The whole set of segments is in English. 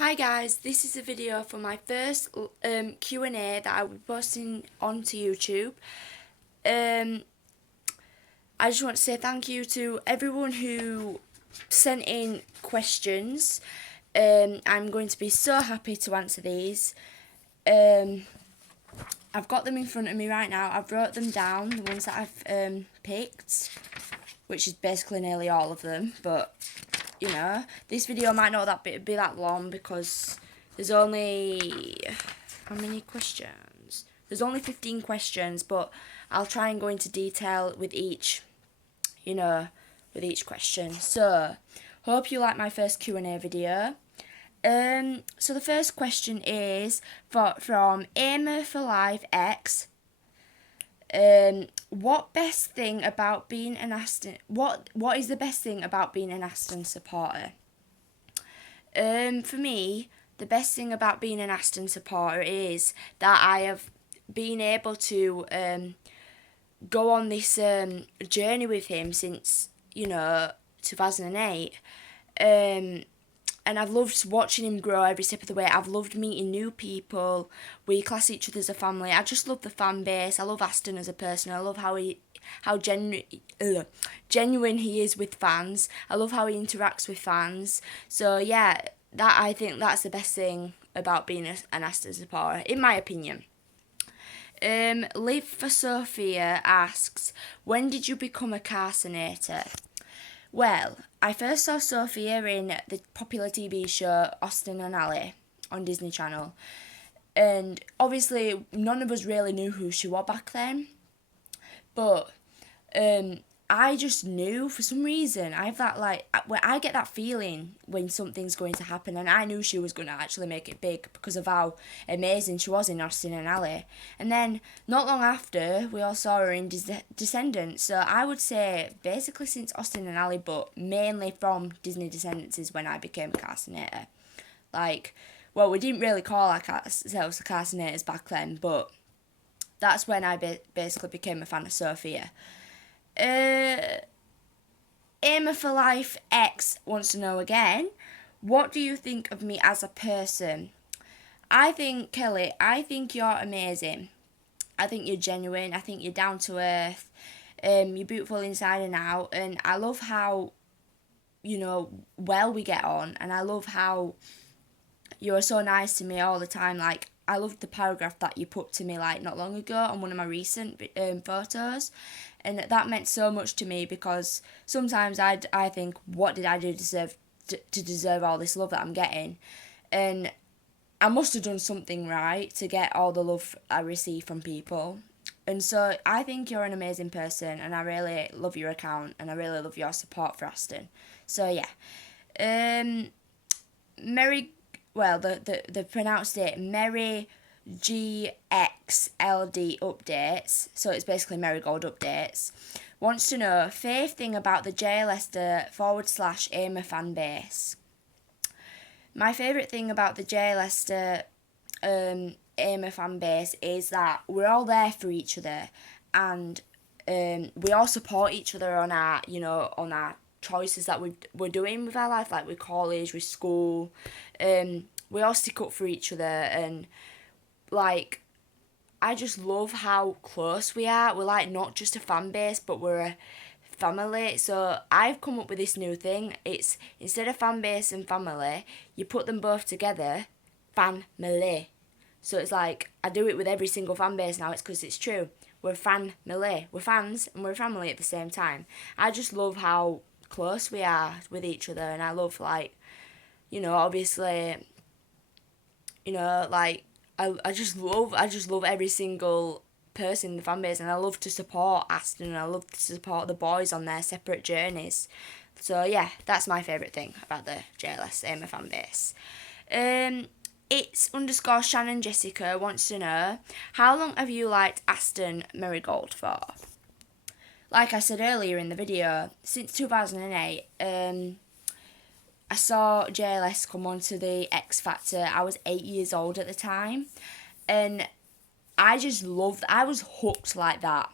Hi guys, this is a video for my first Q&A that I will be posting onto YouTube. I just want to say thank you to everyone who sent in questions. I'm going to be so happy to answer these. I've got them in front of me right now. I've wrote them down, the ones that I've picked, which is basically nearly all of them, but you know, this video might not be that long because there's only how many questions? There's only 15 questions, but I'll try and go into detail with each, with each question. So, hope you like my first Q&A video. So the first question is from Aimer for Life X. What best thing about being an Aston? What is the best thing about being an Aston supporter? For me, the best thing about being an Aston supporter is that I have been able to go on this journey with him since 2008. And I've loved watching him grow every step of the way. I've loved meeting new people. We class each other as a family. I just love the fan base. I love Aston as a person. I love how genuine he is with fans. I love how he interacts with fans. So yeah, I think that's the best thing about being an Aston supporter, in my opinion. Live for Sophia asks, when did you become a Carsonator? Well, I first saw Sophia in the popular TV show Austin and Ally on Disney Channel. And obviously, none of us really knew who she was back then. But I just knew for some reason. I have that I get that feeling when something's going to happen, and I knew she was going to actually make it big because of how amazing she was in Austin and Ally. And then not long after, we all saw her in Descendants. So I would say basically since Austin and Ally, but mainly from Disney Descendants is when I became a Carsonator. We didn't really call ourselves the Carsonators back then, but that's when I basically became a fan of Sophia. Aimer for Life X wants to know again, what do you think of me as a person? Kelly, I think you're amazing. I think you're genuine. I think you're down to earth. You're beautiful inside and out. And I love how, well we get on. And I love how you're so nice to me all the time. I loved the paragraph that you put to me, not long ago on one of my recent photos. And that meant so much to me because sometimes I think, what did I do to deserve all this love that I'm getting? And I must have done something right to get all the love I receive from people. And so I think you're an amazing person, and I really love your account, and I really love your support for Aston. So yeah. They pronounced it Mary GXLD updates, so it's basically Marigold updates, wants to know favourite thing about the J Leicester / Aimer fan base. My favourite thing about the J Leicester Aimer fan base is that we're all there for each other, and we all support each other on our choices that we're doing with our life, like with college, with school. We all stick up for each other, and I just love how close we are. We're not just a fan base, but we're a family. So I've come up with this new thing. It's instead of fan base and family, you put them both together, family. So it's I do it with every single fan base now. It's because it's true. We're family. We're fans and we're family at the same time. I just love how close we are with each other, and I love obviously, I just love every single person in the fan base, and I love to support Aston, and I love to support the boys on their separate journeys. So yeah, that's my favourite thing about the JLS Aimer fan base. It's _ Shannon Jessica wants to know, how long have you liked Aston Marigold for? Like I said earlier in the video, since 2008, I saw JLS come onto the X Factor. I was 8 years old at the time, and I just loved. I was hooked like that.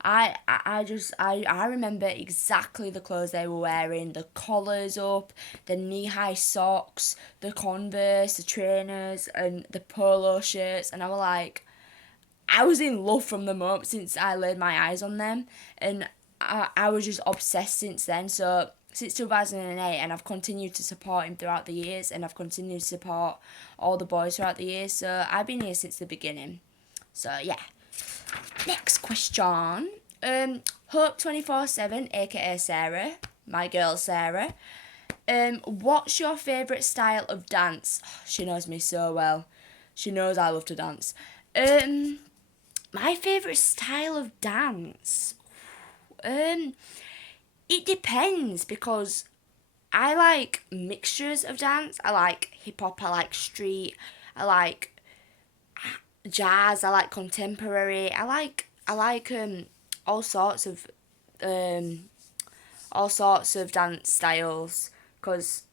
I remember exactly the clothes they were wearing, the collars up, the knee-high socks, the Converse, the trainers, and the polo shirts, and I was in love from the moment since I laid my eyes on them, and I was just obsessed since then. So since 2008, and I've continued to support him throughout the years, and I've continued to support all the boys throughout the years. So I've been here since the beginning. So yeah. Next question. Hope 24/7, aka Sarah, my girl Sarah. What's your favourite style of dance? Oh, she knows me so well. She knows I love to dance. My favourite style of dance. Um, it depends because I like mixtures of dance. I like hip hop. I like street. I like jazz. I like contemporary. I like all sorts of um all sorts of dance styles because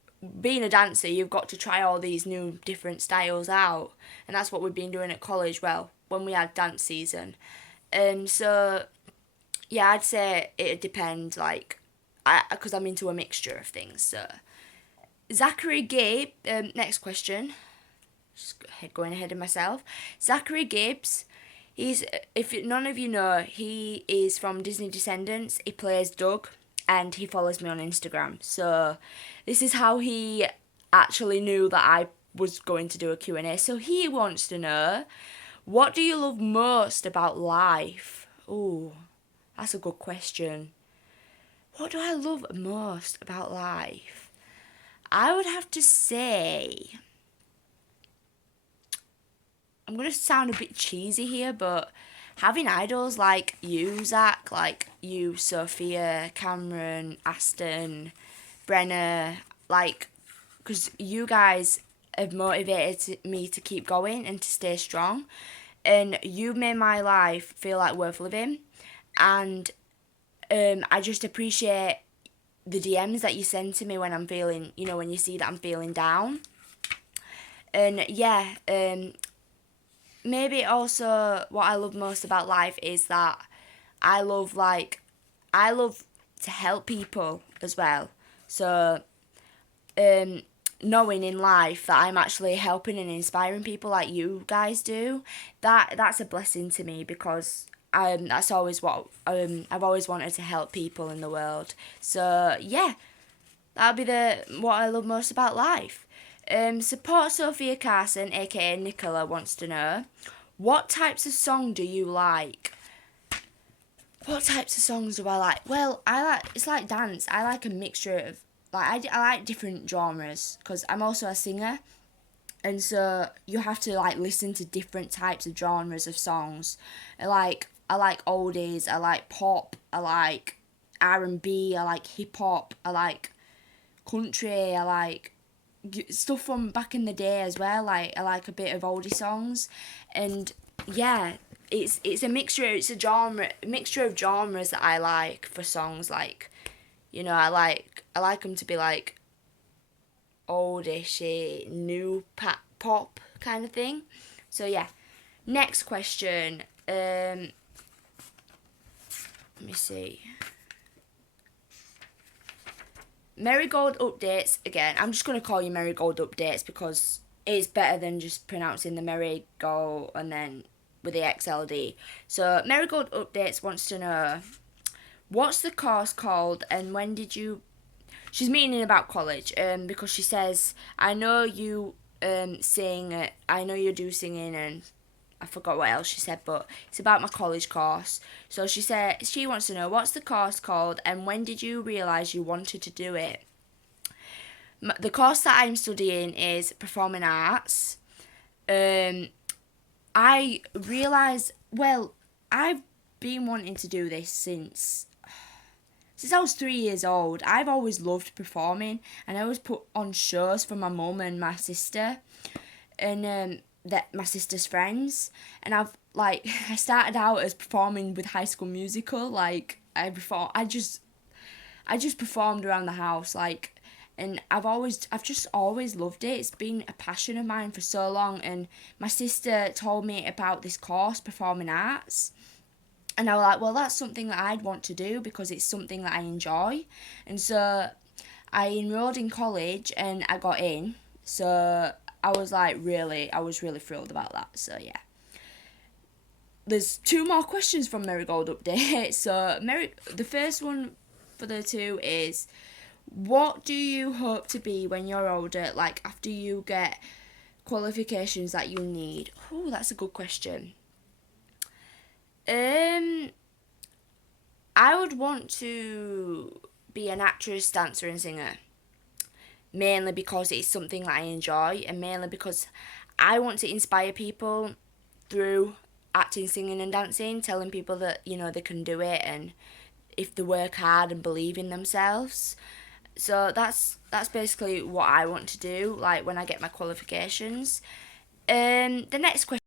being a dancer you've got to try all these new different styles out, and that's what we've been doing at college, well, when we had dance season. So yeah, I'd say it depends, like, because I'm into a mixture of things. So Zachary Gabe, next question, just going ahead of myself. Zachary Gibbs, if none of you know, he is from Disney Descendants. He plays Doug, and he follows me on Instagram. So this is how he actually knew that I was going to do a Q&A. So he wants to know, what do you love most about life? Ooh, that's a good question. What do I love most about life? I would have to say, I'm going to sound a bit cheesy here, but having idols like you, Zach, like you, Sophia, Cameron, Aston, Brenna, like, because you guys have motivated me to keep going and to stay strong. And you made my life feel like worth living. And I just appreciate the DMs that you send to me when I'm feeling, when you see that I'm feeling down. And yeah, maybe also what I love most about life is that I love like I love to help people as well. So knowing in life that I'm actually helping and inspiring people like you guys do, that's a blessing to me because that's always what I've always wanted to help people in the world. So yeah, that'll be what I love most about life. Support Sophia Carson, aka Nicola, wants to know, what types of song do you like? What types of songs do I like? Well, it's like dance. I like a mixture of, like, I like different genres because I'm also a singer, and so you have to like listen to different types of genres of songs. I like oldies, I like pop, I like R&B, I like hip hop, I like country, I like stuff from back in the day as well. Like, I like a bit of oldie songs, and yeah, it's a mixture. It's a mixture of genres that I like for songs. Like, I like them to be like oldish, new pop kind of thing. So yeah, next question. Let me see. Marigold updates again. I'm just gonna call you Marigold updates because it's better than just pronouncing the Marigold and then with the XLD. So Marigold updates wants to know, what's the course called and when did you? She's meaning about college. Because she says, I know you sing. I know you do singing, and I forgot what else she said, but it's about my college course. So she said she wants to know, what's the course called and when did you realise you wanted to do it? The course that I'm studying is performing arts. I realised, well, I've been wanting to do this since I was 3 years old. I've always loved performing, and I always put on shows for my mum and my sister, and that my sister's friends. And I started out as performing with High School Musical. Like, I just performed around the house, like, and I've just always loved it. It's been a passion of mine for so long. And my sister told me about this course, performing arts, And I was like, well, that's something that I'd want to do because it's something that I enjoy. And so I enrolled in college and I got in. So I was like, I was really thrilled about that. So yeah. There's two more questions from Marigold Update. So the first one for the two is, what do you hope to be when you're older, like after you get qualifications that you need? Oh, that's a good question. Um, I would want to be an actress, dancer, and singer. Mainly because it's something that I enjoy, and mainly because I want to inspire people through acting, singing, and dancing, telling people that, you know, they can do it, and if they work hard and believe in themselves. So that's basically what I want to do, like when I get my qualifications. The next question